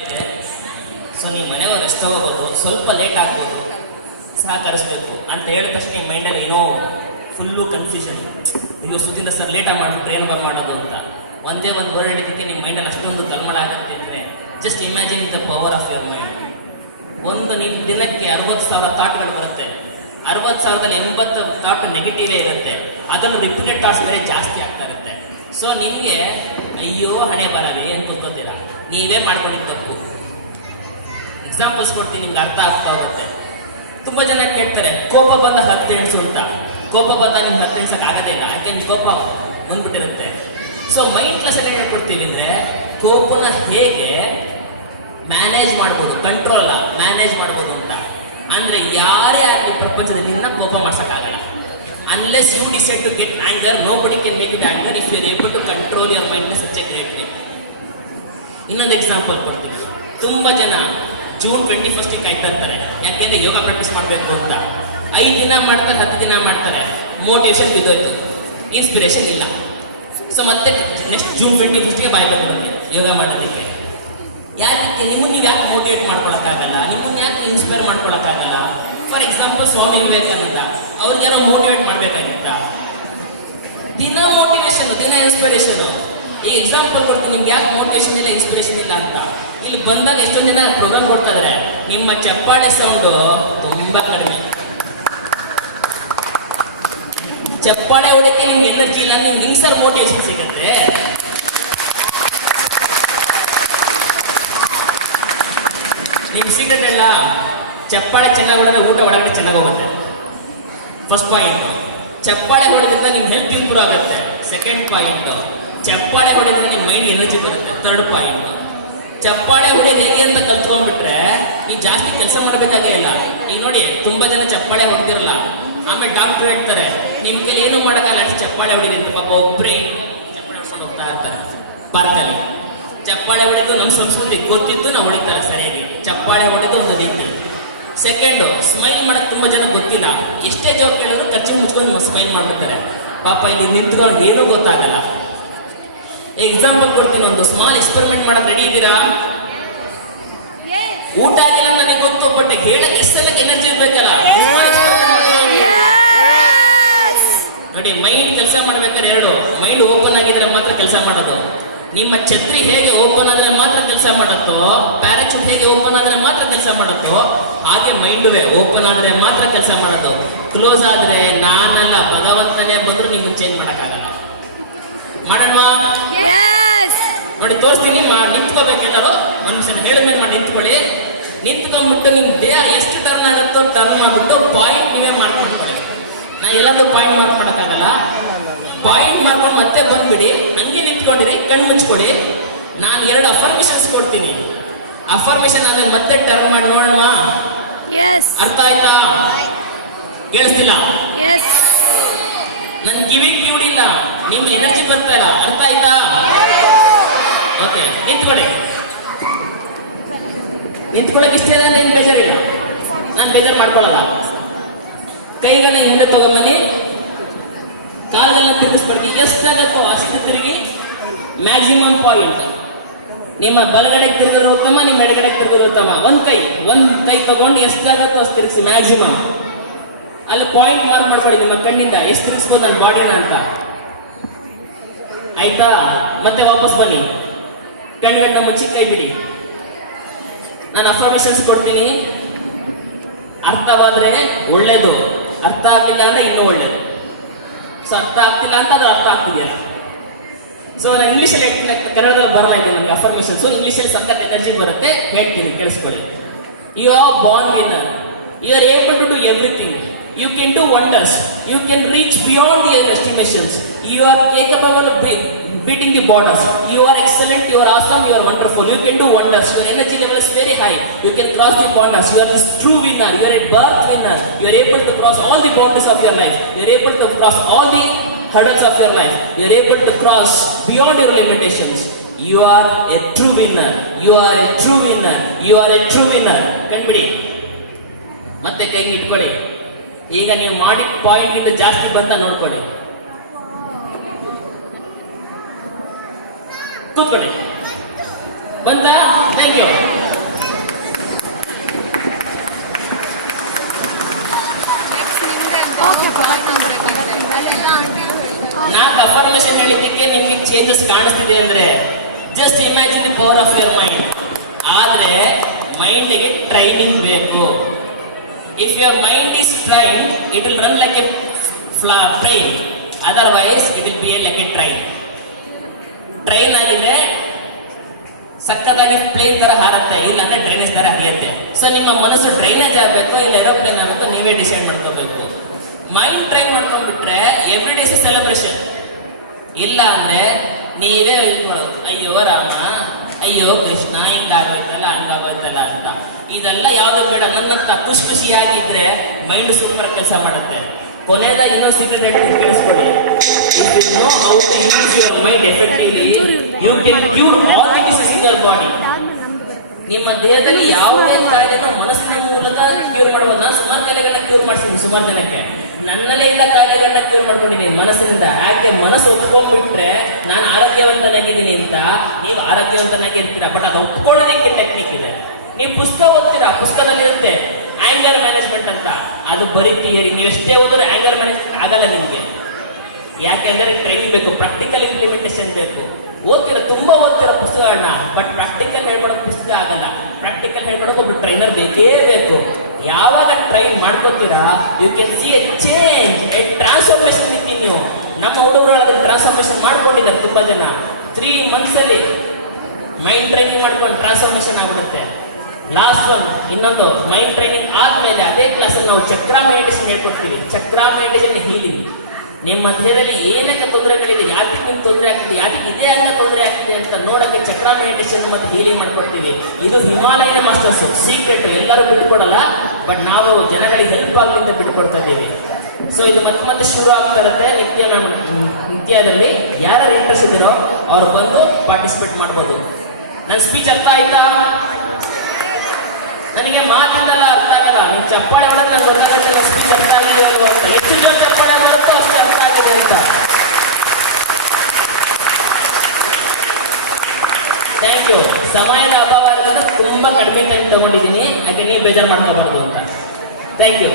ಇದೆ. ಸೊ ನೀವು ಮನೆಯವರು ರೆಸ್ಟ್ ತಗೋಬೋದು, ಸ್ವಲ್ಪ ಲೇಟ್ ಆಗ್ಬೋದು, ಸಹಕರಿಸ್ಬೇಕು ಅಂತ ಹೇಳಿದ ತಕ್ಷಣ ನಿಮ್ಮ ಮೈಂಡಲ್ಲಿ ಏನೋ ಫುಲ್ಲು ಕನ್ಫ್ಯೂಷನ್. ಅಯ್ಯೋ ಸುದಿಂದ ಸರ್ ಲೇಟಾಗಿ ಮಾಡಿಬಿಟ್ರೆ ಏನೋ ಮಾಡೋದು ಅಂತ ಒಂದೇ ಒಂದು ವರ್ಡ್ ಹಿಡಿದಕ್ಕೆ ನಿಮ್ಮ ಮೈಂಡಲ್ಲಿ ಅಷ್ಟೊಂದು ತಳಮಳ ಆಗುತ್ತೆ ಅಂದರೆ just imagine the power of your mind. ಒಂದು ನಿಮ್ಮ ದಿನಕ್ಕೆ 60,000 ಥಾಟ್ಗಳು ಬರುತ್ತೆ. 60,000ದಲ್ಲಿ 80 ಥಾಟ್ ನೆಗೆಟಿವೇ ಇರುತ್ತೆ. ಅದರಲ್ಲೂ ರಿಪೀಟೆಡ್ ಥಾಟ್ಸ್ ಬೇರೆ ಜಾಸ್ತಿ ಆಗ್ತಾ ಇರುತ್ತೆ. ಸೊ ನಿಮಗೆ ಅಯ್ಯೋ ಹಣೆ ಬರವೇ ಅಂತ ಕೂತ್ಕೋತೀರಾ, ನೀವೇ ಮಾಡ್ಕೊಂಡಿದ್ದು ತಪ್ಪು. ಎಕ್ಸಾಂಪಲ್ಸ್ ಕೊಡ್ತೀನಿ, ನಿಮ್ಗೆ ಅರ್ಥ ಆಗ್ತಾ ಹೋಗುತ್ತೆ. ತುಂಬ ಜನ ಕೇಳ್ತಾರೆ ಕೋಪ ಬಂದ 10 ಎಣಿಸು ಅಂತ. ಕೋಪ ಬಂದ ನಿಮ್ಗೆ 10 ಎಣಿಸಕ್ಕೆ ಆಗೋದೇ ಇಲ್ಲ, ಯಾಕೆ ನಿಮ್ಗೆ ಕೋಪ ಬಂದ್ಬಿಟ್ಟಿರುತ್ತೆ. ಸೊ ಮೈಂಡ್ ಕ್ಲಾಸ್ ಏನು ಹೇಳ್ಕೊಡ್ತೀವಿ ಅಂದರೆ ಕೋಪನ ಹೇಗೆ ಮ್ಯಾನೇಜ್ ಮಾಡ್ಬೋದು, ಕಂಟ್ರೋಲ್ ಮ್ಯಾನೇಜ್ ಮಾಡ್ಬೋದು ಅಂತ. ಅಂದರೆ ಯಾರೇ ಆಗಲಿ ಪ್ರಪಂಚದಲ್ಲಿ ನಿನ್ನ ಕೋಪ ಮಾಡ್ಸೋಕ್ಕಾಗಲ್ಲ. Unless you decide to get anger, nobody can make it anger if you are able to control your mind in such a great way. ಇನ್ನೊಂದು ಎಕ್ಸಾಂಪಲ್ ಕೊಡ್ತೀನಿ. ತುಂಬ ಜನ ಜೂನ್ 21ಗೆ ಕಾಯ್ತಾ ಇರ್ತಾರೆ, ಯಾಕೆಂದರೆ ಯೋಗ ಪ್ರಾಕ್ಟೀಸ್ ಮಾಡಬೇಕು ಅಂತ. 5 ದಿನ ಮಾಡ್ತಾರೆ, 10 ದಿನ ಮಾಡ್ತಾರೆ, ಮೋಟಿವೇಶನ್ ಬಿದ್ದೋಯ್ತು, ಇನ್ಸ್ಪಿರೇಷನ್ ಇಲ್ಲ. ಸೊ ಮತ್ತೆ ನೆಕ್ಸ್ಟ್ ಜೂನ್ 21ಗೆ ಬಾಯ್ಬೇಕು ನಮಗೆ ಯೋಗ ಮಾಡೋದಕ್ಕೆ. ಯಾಕೆ ನಿಮ್ಮನ್ನು ನೀವು ಯಾಕೆ ಮೋಟಿವೇಟ್ ಮಾಡ್ಕೊಳಕ್ಕಾಗಲ್ಲ, ನಿಮ್ಮನ್ನು ಯಾಕೆ inspire ಮಾಡ್ಕೊಳಕ್ಕಾಗಲ್ಲ? For example Swami Vivekananda, ಅವ್ರಿಗೆ ಯಾರೋ ಮೋಟಿವೇಟ್ ಮಾಡಬೇಕಾಗಿತ್ತ? ದಿನ ಮೋಟಿವೇಶನ್, ದಿನ ಇನ್ಸ್ಪಿರೇಷನು. ಈ ಎಕ್ಸಾಂಪಲ್ ಕೊಡ್ತೀನಿ, ನಿಮ್ಗೆ ಯಾಕೆ ಮೋಟಿವೇಶನ್ ಇಲ್ಲ, ಇನ್ಸ್ಪಿರೇಷನ್ ಇಲ್ಲ ಅಂತ. ಇಲ್ಲಿ ಬಂದಾಗ ಎಷ್ಟೊಂದು ಜನ ಪ್ರೋಗ್ರಾಮ್ ಕೊಡ್ತಾ ಇದಾರೆ, ನಿಮ್ಮ ಚಪ್ಪಾಳೆ ಸೌಂಡು ತುಂಬಾ ಕಡಿಮೆ. ಚಪ್ಪಾಳೆ ಹೊಡೆಯಕ್ಕೆ ನಿಮ್ಗೆ ಎನರ್ಜಿ ಇಲ್ಲ, ನಿಮ್ಗೆ ಹಿಂಗ್ ಸರ್ ಮೋಟಿವೇಶನ್ ಸಿಗುತ್ತೆ. ನಿಮ್ಗೆ ಸೀಕ್ರೆಟ್ ಇಲ್ಲ, ಚಪ್ಪಾಳೆ ಚೆನ್ನಾಗಿ ಹೊಡೆದ್ರೆ ಊಟ ಒಳಗಡೆ ಚೆನ್ನಾಗಿ ಹೋಗುತ್ತೆ. First point. ಚಪ್ಪಾಳೆ ಹೊಡೆದ್ರಿಂದ ನಿಮ್ಮ ಹೆಲ್ತ್ ಇಂಪ್ರೂವ್ ಆಗುತ್ತೆ. Second point. ಚಪ್ಪಾಳೆ ಹೊಡೆದ್ರೆ ನಿಮ್ಮ ಮೈಂಡ್ ಎನರ್ಜಿ ಬರುತ್ತೆ. Third point. ಚಪ್ಪಾಳೆ ಹೊಡೆಯೋದು ಹೇಗೆ ಅಂತ ಕಲ್ತ್ಕೊಂಡ್ಬಿಟ್ರೆ ನೀವು ಜಾಸ್ತಿ ಕೆಲಸ ಮಾಡಬೇಕಾಗೇ ಇಲ್ಲ. ಈಗ ನೋಡಿ, ತುಂಬಾ ಜನ ಚಪ್ಪಾಳೆ ಹೊಡೆದಿರಲ್ಲ, ಆಮೇಲೆ ಡಾಕ್ಟರ್ ಹೇಳ್ತಾರೆ ನಿಮ್ ಕೈಲಿ ಏನು ಮಾಡೋಕ್ಕಲ್ಲ, ಅಷ್ಟು ಚಪ್ಪಾಳೆ ಹೊಡಿರಿ ಅಂತ. ಪಾಪ ಒಬ್ಬರೇ ಚಪ್ಪಾಳೆ ಹೊಡ್ಕೊಂಡು ಹೋಗ್ತಾ ಇರ್ತಾರೆ ಪಾರ್ಕಲ್ಲಿ. ಚಪ್ಪಾಳೆ ಹೊಡೆದು ನಮ್ಮ ಸಂಸ್ಕೃತಿ ಗೊತ್ತಿದ್ದು ನಾವು ಹೊಡಿತಾರೆ ಸರಿಯಾಗಿ. ಚಪ್ಪಾಳೆ ಹೊಡೆದು ಒಂದು ರೀತಿ. ಸೆಕೆಂಡು, ಸ್ಮೈಲ್ ಮಾಡಕ್ ತುಂಬಾ ಜನ ಗೊತ್ತಿಲ್ಲ. ಎಷ್ಟೇ ಜೋಕ್ ಕೇಳಿದ್ರು ಕಚ್ಚಿ ಮುಚ್ಕೊಂಡು ಸ್ಮೈಲ್ ಮಾಡ್ಬಿಡ್ತಾರೆ. ಪಾಪ ಇಲ್ಲಿ ನಿಂತ್ಕೊಂಡು ಏನೂ ಗೊತ್ತಾಗಲ್ಲ. ಎಕ್ಸಾಂಪಲ್ ಕೊಡ್ತೀನಿ, ಒಂದು ಸ್ಮಾಲ್ ಎಕ್ಸ್ಪೆರಿಮೆಂಟ್ ಮಾಡಕ್ ರೆಡಿ ಇದ್ದೀರಾ? ಊಟ ಆಗಿಲ್ಲ ನನಗೆ ಗೊತ್ತು, ಬಟ್ ಹೇಳಕ್ ಎಷ್ಟೆಲ್ಲ ಎನರ್ಜಿ ಇರ್ಬೇಕಲ್ಲ. ನೋಡಿ, ಮೈಂಡ್ ಕೆಲಸ ಮಾಡ್ಬೇಕಾದ್ರೆ ಎರಡು, ಮೈಂಡ್ ಓಪನ್ ಆಗಿದ್ರೆ ಮಾತ್ರ ಕೆಲಸ ಮಾಡೋದು. ನಿಮ್ಮ ಛತ್ರಿ ಹೇಗೆ ಓಪನ್ ಆದ್ರೆ ಮಾತ್ರ ಕೆಲಸ ಮಾಡುತ್ತೋ, ಪ್ಯಾರಾಚೂಟ್ ಹೇಗೆ ಓಪನ್ ಆದ್ರೆ ಮಾತ್ರ ಕೆಲಸ ಮಾಡುತ್ತೋ, ಹಾಗೆ ಮೈಂಡುವೆ ಓಪನ್ ಆದ್ರೆ ಮಾತ್ರ ಕೆಲಸ ಮಾಡೋದು. ಕ್ಲೋಸ್ ಆದ್ರೆ ನಾನಲ್ಲ ಭಗವಂತನೇ ಬಂದ್ರು ನಿಮ್ಮನ್ನು ಚೇಂಜ್ ಮಾಡಕ್ಕಾಗಲ್ಲ. ಮಾಡೋಣ ನೋಡಿ, ತೋರಿಸ್ತೀನಿ. ನಿಂತ್ಕೋಬೇಕೆಲ್ಲರೂ ಒಂದು ನಿಮಿಷ ಹೇಳಿದ್ಮೇಲೆ ಮಾಡಿ ನಿಂತ್ಕೊಳ್ಳಿ. ನಿಂತ್ಕೊಂಡ್ಬಿಟ್ಟು ನಿಮ್ಮ ದೇಹ ಎಷ್ಟು ಟರ್ನ್ ಆಗುತ್ತೋ ಟರ್ನ್ ಮಾಡ್ಬಿಟ್ಟು ಪಾಯಿಂಟ್ ನೀವೇ ಮಾಡ್ಕೊಳ್ಕೊಳ್ಳಿ. ನಾ ಎಲ್ಲಾದ್ರೂ ಪಾಯಿಂಟ್ ಮಾಡ್ಕೊಡಕ್ಕಾಗಲ್ಲ. ಪಾಯಿಂಟ್ ಮಾಡ್ಕೊಂಡು ಮತ್ತೆ ಬಂದ್ಬಿಡಿ, ಹಂಗೆ ನಿಂತ್ಕೊಂಡಿರಿ, ಕಣ್ಣು ಮುಚ್ಕೊಡಿ. ನಾನು 2 ಅಫರ್ಮೇಷನ್ಸ್ ಕೊಡ್ತೀನಿ. ಅಫರ್ಮೇಷನ್ ಆದ್ರೆ ಮತ್ತೆ ಟರ್ನ್ ಮಾಡಿ ನೋಡೋಣ. ಅರ್ಥ ಆಯ್ತಾ? ಕೇಳಿಸ್ತಿಲ್ಲ? ನನ್ ಕಿವಿ ಕಿವಿಡಿಲ್ಲ, ನಿಮ್ಮ ಎನರ್ಜಿ ಬರ್ತಾ ಇಲ್ಲ. ಅರ್ಥ ಆಯ್ತಾ? ಓಕೆ, ನಿಂತ್ಕೊಳ್ಳಿ. ನಿಂತ್ಕೊಳ್ಳೋಕೆ ಇಷ್ಟ ಇಲ್ಲ, ನನ್ ಬೇಜಾರಿಲ್ಲ, ನಾನು ಬೇಜಾರು ಮಾಡ್ಕೊಳ್ಳಲ್ಲ. ಕೈಗಳನ್ನ ಮುಂದೆ ತಗೊಂಬನ್ನಿ, ಕಾಲುಗಳನ್ನ ತಿರುಗಿಸ್ಬಾರ್ದು. ಎಷ್ಟಾಗತ್ತೋ ಅಷ್ಟು ತಿರುಗಿ. Maximum point. ನಿಮ್ಮ ಬಲಗಡೆಗೆ ತಿರುಗಿದ್ರೆ ಉತ್ತಮ, ನಿಮ್ಮ ಎಡಗಡೆಗೆ ತಿರುಗಿದ್ರೆ ಉತ್ತಮ. ಒಂದ್ ಕೈ ತಗೊಂಡು ಎಷ್ಟಾಗತ್ತೋ ಅಷ್ಟು ತಿರುಗಿಸಿ ಮ್ಯಾಕ್ಸಿಮಮ್. ಅಲ್ಲಿ ಪಾಯಿಂಟ್ ಮಾರ್ಕ್ ಮಾಡ್ಕೊಳ್ಳಿ ನಿಮ್ಮ ಕಣ್ಣಿಂದ, ಎಷ್ಟು ತಿರುಗಿಸ್ಬೋದು ನನ್ನ ಬಾಡಿನ ಅಂತ. ಆಯ್ತಾ? ಮತ್ತೆ ವಾಪಸ್ ಬನ್ನಿ, ಕಣ್ಗಳನ್ನ ಮುಚ್ಚಿ ಕೈ ಬಿಡಿ. ನಾನು ಅಫರ್ಮೇಷನ್ಸ್ ಕೊಡ್ತೀನಿ. ಅರ್ಥವಾದ್ರೆ ಒಳ್ಳೇದು, ಅರ್ಥ ಆಗ್ಲಿಲ್ಲ ಅಂದ್ರೆ ಇನ್ನೂ ಒಳ್ಳೇದು. ಸೊ ಅರ್ಥ ಆಗ್ತಿಲ್ಲ ಅಂತ ಅದ್ರ ಅರ್ಥ ಆಗ್ತಿದೆಯಲ್ಲ. ಸೊ ನಾನು ಇಂಗ್ಲೀಷಲ್ಲಿ ಹೇಳ್ತೀನಿ, ಕನ್ನಡದಲ್ಲಿ ಬರಲ್ಲ ಇದೆ ನಮ್ಗೆ ಅಫರ್ಮೇಷನ್ಸ್. ಇಂಗ್ಲೀಷಲ್ಲಿ ಸಖತ್ ಎನರ್ಜಿ ಬರುತ್ತೆ, ಹೇಳ್ತೀನಿ, ಕೇಳಿಸ್ಕೊಳ್ಳಿ. You are born winner. You are able to do everything. You can do wonders. You can reach beyond your estimations. You are capable of beating the borders. You are excellent. You are awesome. You are wonderful. You can do wonders. Your energy level is very high. You can cross the borders. You are this true winner. You are a birth winner. You are able to cross all the boundaries of your life. You are able to cross all the hurdles of your life. You are able to cross beyond your limitations. You are a true winner. You are a true winner. You are a true winner. ಕಂಡ್ಬಿಡಿ. ಮತ್ತೆ ಕೈಗೆ ಇಟ್ಕೊಳ್ಳಿ. ಈಗ ನೀವು ಮಾಡಿದ point ಗಿಂತ ಜಾಸ್ತಿ ಬಂತ ನೋಡ್ಕೊಳ್ಳಿ. ಕೂತ್ಕೊಳ್ಳಿ. ಬಂತಾ? Thank you. ನಾಲ್ಕು ಅಫರ್ಮೇಶನ್ ಹೇಳಿದ್ದಕ್ಕೆ ನಿಮ್ಗೆ ಚೇಂಜಸ್ ಕಾಣಿಸ್ತಿದೆ ಅಂದ್ರೆ just imagine the power of your mind. ಆದ್ರೆ ಮೈಂಡ್ಗೆ ಟ್ರೈನಿಂಗ್ ಬೇಕು. If your mind is trained it will run like A train, otherwise it will be like A train. Train ಆಗಿದ್ರೆ ಸಕ್ಕತ್ತಾಗಿ plane ತರ ಹಾರತ್ತೆ, ಇಲ್ಲ ಅಂದ್ರೆ ಡ್ರೈನೇಜ್ ತರ ಹರಿಯತ್ತೆ. ಸೊ ನಿಮ್ಮ ಮನಸ್ಸು ಡ್ರೈನೇಜ್ ಆಗಬೇಕು, ಇಲ್ಲ ಏರೋಪ್ಲೇನ್ ಆಗಬೇಕು, ನೀವೇ ಡಿಸೈಡ್ ಮಾಡ್ಕೋಬೇಕು. ಮೈಂಡ್ ಟ್ರೈನ್ ಮಾಡ್ಕೊಂಡ್ಬಿಟ್ರೆ ಎವ್ರಿ ಡೇ ಸೆಲೆಬ್ರೇಷನ್. ಇಲ್ಲ ಅಂದ್ರೆ ನೀವೇ ಅಯ್ಯೋ ರಾಮ, ಅಯ್ಯೋ ಕೃಷ್ಣ, ಹಿಂಗಾಗೋಯ್ತಲ್ಲ ಹಂಗಾಗೋಯ್ತಲ್ಲ ಅಂತ. ಇದೆಲ್ಲ ಯಾವ್ದು ಬೇಡ. ನನ್ನಂತ ಖುಷಿಯಾಗಿದ್ರೆ ಮೈಂಡ್ ಸೂಪರ್ ಕೆಲಸ ಮಾಡುತ್ತೆ. ಕೊನೆಯದಾಗಿ ಇನ್ನೊಂದು ಸೀಕ್ರೆಟ್ ಹೇಳ್ತೀನಿ, ಕೇಳಿಸ್ಕೊಳ್ಳಿ. If you know how to use your mind effectively you can cure all the diseases in your body. ನಿಮ್ಮ ದೇಹದಲ್ಲಿ ಯಾವುದೇ ಕಾಯಿಲೆನೂ ಮನಸ್ಸಿನ ಮೂಲಕ ಕ್ಯೂರ್ ಮಾಡಬಹುದು. ನಾನು ಸುಮಾರು ಕಾಯಿಲೆಗಳನ್ನ ಕ್ಯೂರ್ ಮಾಡಿಸಿದ್ದೀನಿ ಸುಮಾರು ಜನಕ್ಕೆ. ನನ್ನಲ್ಲೇ ಇದ್ದ ಕಾಯಿಲೆಗಳನ್ನ ಕ್ಯೂರ್ ಮಾಡ್ಕೊಂಡಿದ್ದೀನಿ ಮನಸ್ಸಿನಿಂದ. ಯಾಕೆ ಮನಸ್ಸು ಒಪ್ಕೊಂಡ್ಬಿಟ್ರೆ ನಾನು ಆರೋಗ್ಯವಂತನಾಗಿದ್ದೀನಿ ಅಂತ ನೀವು ಆರೋಗ್ಯವಂತನಾಗಿ ಇರ್ತೀರಾ. ಬಟ್ ಅದು ಒಪ್ಕೊಳ್ಳೋದಕ್ಕೆ ಟೆಕ್ನಿಕ್ ಇದೆ. ನೀವು ಪುಸ್ತಕ ಓದ್ತೀರಾ, ಪುಸ್ತಕದಲ್ಲಿ ಇರುತ್ತೆ ಆಂಗರ್ ಮ್ಯಾನೇಜ್ಮೆಂಟ್ ಅಂತ. ಅದು ಬರೀ ಥಿಯರಿ. ನೀವು ಎಷ್ಟೇ ಓದಿದ್ರೆ ಆಂಗರ್ ಮ್ಯಾನೇಜ್ಮೆಂಟ್ ಆಗಲ್ಲ ನಿಮಗೆ. ಯಾಕೆಂದ್ರೆ ಟ್ರೈನಿಂಗ್ ಬೇಕು, ಪ್ರಾಕ್ಟಿಕಲ್ ಇಂಪ್ಲಿಮೆಂಟೇಷನ್ ಬೇಕು. ತುಂಬಾ ಓದ್ತೀರಾ ಪುಸ್ತಕಗಳನ್ನ, ಬಟ್ ಪ್ರಾಕ್ಟಿಕಲ್ ಹೇಳ್ಕೊಡೋಕೆ ಪುಸ್ತಕ ಆಗಲ್ಲ. ಪ್ರಾಕ್ಟಿಕಲ್ ಹೇಳ್ಕೊಡೋಕೆ ಒಬ್ರು ಟ್ರೈನರ್ ಬೇಕೇ ಬೇಕು. ಯಾವಾಗ ಟ್ರೈನ್ ಮಾಡ್ಕೋತೀರಾ you can see a change, a transformation in you. ನಮ್ಮ ಹುಡುಗರು ಅದನ್ನು ಟ್ರಾನ್ಸ್ಫಾರ್ಮೇಶನ್ ಮಾಡ್ಕೊಂಡಿದ್ದಾರೆ ತುಂಬಾ ಜನ. 3 months ಅಲ್ಲಿ ಮೈಂಡ್ ಟ್ರೈನಿಂಗ್ ಮಾಡ್ಕೊಂಡು ಟ್ರಾನ್ಸ್ಫಾರ್ಮೇಶನ್ ಆಗ್ಬಿಡುತ್ತೆ. ಲಾಸ್ಟ್ ಒನ್ ಇನ್ನೊಂದು ಮೈಂಡ್ ಟ್ರೈನಿಂಗ್ ಆದ್ಮೇಲೆ ಅದೇ ಕ್ಲಾಸಲ್ಲಿ ನಾವು ಚಕ್ರ ಮೆಡಿಟೇಷನ್ ಹೇಳ್ಕೊಡ್ತೀವಿ. ಚಕ್ರ ಮೆಡಿಟೇಷನ್ ಹೀಲಿಂಗ್. ನಿಮ್ಮ ದೇಹದಲ್ಲಿ ಏನಕ್ಕೆ ತೊಂದರೆಗಳಿದೆ, ಯಾಕೆ ನಿಮ್ಗೆ ತೊಂದರೆ ಆಗ್ತಿದೆ, ಯಾಕೆ ಇದೇ ಅಂತ ತೊಂದರೆ ಆಗ್ತಿದೆ ಅಂತ ನೋಡಕ್ಕೆ ಚಕ್ರ ಮೆಡಿಟೇಷನ್ ಮತ್ತೆ ಹೀಲಿಂಗ್ ಮಾಡ್ಕೊಡ್ತೀವಿ. ಇದು ಹಿಮಾಲಯನ ಮಾಸ್ಟರ್ಸ್ ಸೀಕ್ರೆಟ್. ಎಲ್ಲರೂ ಬಿಟ್ಕೊಡಲ್ಲ, ಬಟ್ ನಾವು ಜನಗಳಿಗೆ ಹೆಲ್ಪ್ ಆಗಲಿ ಅಂತ ಬಿಟ್ಕೊಡ್ತಾ ಇದ್ದೀವಿ. ಸೊ ಇದು ಮತ್ತೆ ಶುರು ಆಗ್ತಾ ಇರುತ್ತೆ ನಿತ್ಯದಲ್ಲಿ. ಯಾರು ಇಂಟ್ರೆಸ್ಟ್ ಇದ್ದೀರೋ ಅವ್ರು ಬಂದು ಪಾರ್ಟಿಸಿಪೇಟ್ ಮಾಡ್ಬೋದು. ನನ್ನ ಸ್ಪೀಚ್ ಅರ್ಥ ಆಯ್ತಾ? ನನಗೆ ಮಾತಿಂದಲ್ಲ ಅರ್ಥ ಆಗಲ್ಲ, ನೀವು ಚಪ್ಪಾಳೆ ಹೊಡೆದ್ರೆ ನಂಗೆ ಗೊತ್ತಾಗುತ್ತೆ ನನ್ನ ಸ್ಪೀಚ್ ಅರ್ಥ ಆಗಿದೆ ಅಲ್ವ ಅಂತ. ಎಷ್ಟು ಜೋರು ಚಪ್ಪಾಳೆ ಬರುತ್ತೋ ಅಷ್ಟು ಅರ್ಥ ಆಗಿದೆ ಅಂತ. Thank you. ಸಮಯದ ಅಭಾವ ಇರೋದ್ರಿಂದ ತುಂಬಾ ಕಡಿಮೆ ಟೈಮ್ ತಗೊಂಡಿದ್ದೀನಿ, ಯಾಕೆ ನೀವು ಬೇಜಾರು ಮಾಡ್ಕೋಬಾರ್ದು ಅಂತ. Thank you.